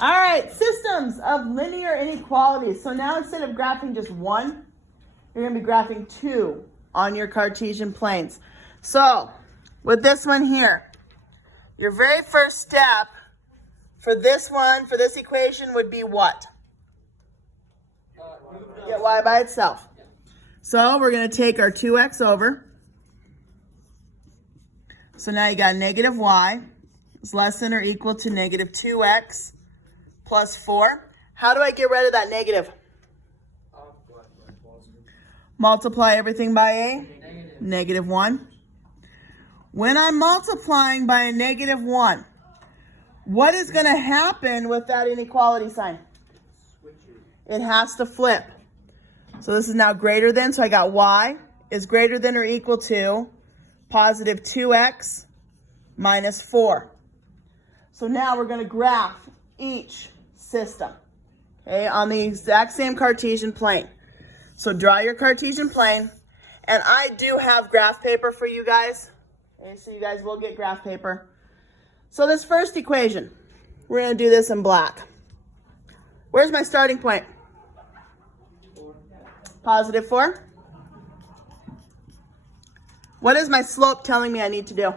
All right, systems of linear inequalities. So now instead of graphing just one, you're going to be graphing two on your Cartesian planes. So with this one here, your very first step for this one, for this equation would be what? Get y by itself. So we're going to take our 2x over. So now you got negative y is less than or equal to negative 2x plus 4. How do I get rid of that negative? Multiply everything by a negative 1. When I'm multiplying by a negative 1, what is going to happen with that inequality sign? It has to flip. So this is now greater than, so I got y is greater than or equal to positive 2x minus 4. So now we're going to graph each system, okay, on the exact same Cartesian plane. So draw your Cartesian plane, and I do have graph paper for you guys. Okay, so you guys will get graph paper. So this first equation, we're going to do this in black. Where's my starting point? Positive 4. What is my slope telling me I need to do?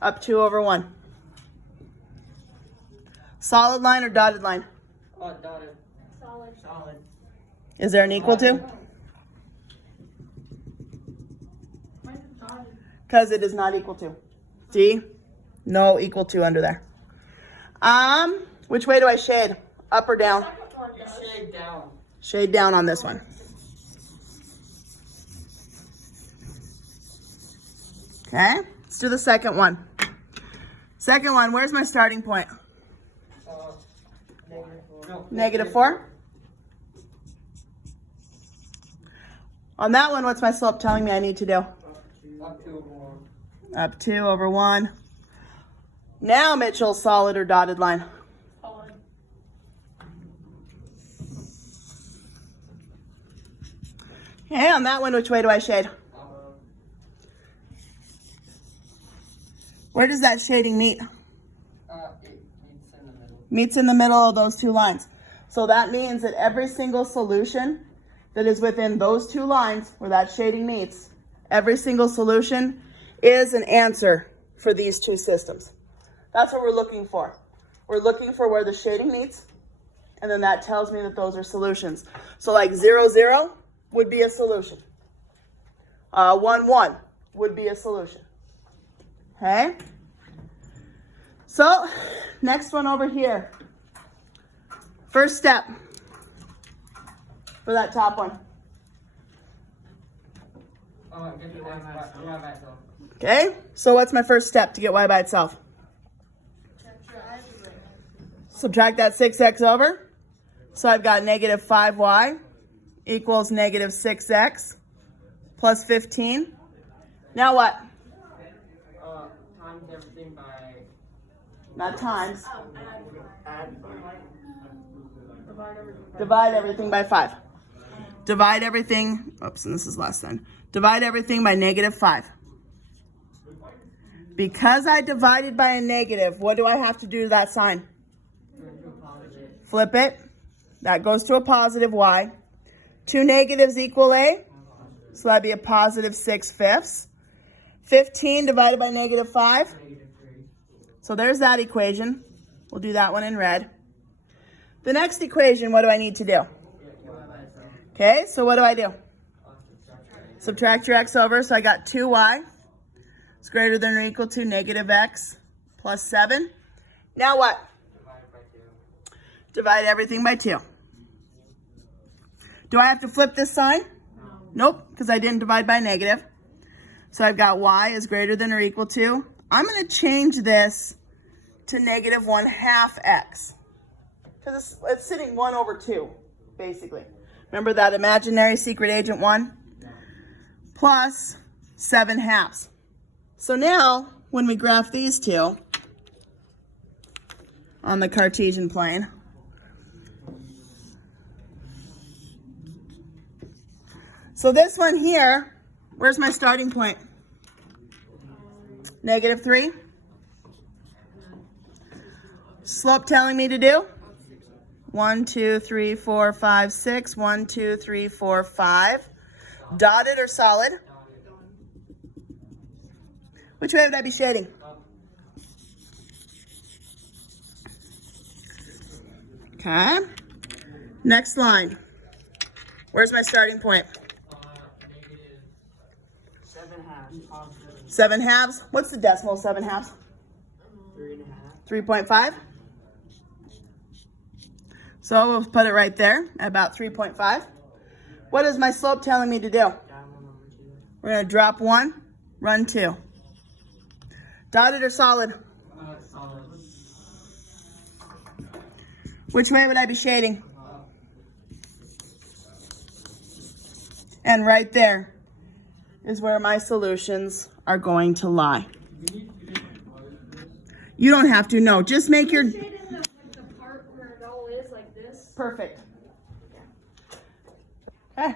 Up 2 over 1. Solid line or dotted line? Dotted. Solid. Is there an equal to? Because it is not equal to. See? No equal to under there. Which way do I shade? Up or down? Shade down. Shade down on this one. Okay, let's do the second one. Second one, where's my starting point? Negative 4. On that one, what's my slope telling me I need to do? Up 2 over 1. Up 2 over 1. Now, Mitchell, solid or dotted line? Solid. Okay, on that one, which way do I shade? Where does that shading meet? It meets in the middle. Meets in the middle of those two lines. So that means that every single solution that is within those two lines where that shading meets, every single solution is an answer for these two systems. That's what we're looking for. We're looking for where the shading meets, and then that tells me that those are solutions. So like 0, 0 would be a solution. 1, 1 would be a solution. Okay? So, next one over here. First step for that top one. Get the y by itself. Okay? So what's my first step to get y by itself? Subtract that 6x over. So I've got negative 5y equals negative 6x plus 15. Now what? Times everything by... Not times. Divide everything by 5. Divide everything, oops, and this is less than. Divide everything by negative 5. Because I divided by a negative, what do I have to do to that sign? Flip it. That goes to a positive y. 2 negatives equal a, so that'd be a positive 6/5. 15 divided by negative 5. So there's that equation. We'll do that one in red. The next equation, what do I need to do? Okay, so what do I do? Subtract your x over, so I got 2y. It's greater than or equal to negative x plus 7. Now what? Divide everything by 2. Do I have to flip this sign? Nope, because I didn't divide by negative. So I've got y is greater than or equal to. I'm going to change this to negative 1/2 x. Because it's sitting 1 over 2, basically. Remember that imaginary secret agent 1? Plus 7/2. So now, when we graph these two on the Cartesian plane, so this one here, where's my starting point? Negative 3. slope telling me to do? 1, 2, 3, 4, 5, 6. 1, 2, 3, 4, 5. Dotted or solid? Which way would I be shading? Okay. Next line. Where's my starting point? Negative 7/2. Positive 7 halves. What's the decimal of 7 halves? 3.5. 3.5. So we'll put it right there at about 3.5. What is my slope telling me to do? Down 1 over 2. We're going to drop 1, run 2. Dotted or solid? Solid. Which way would I be shading? And right there is where my solutions are going to lie. You don't have to, no. Just make your... Shade in the part where it all is like this. Perfect. Okay.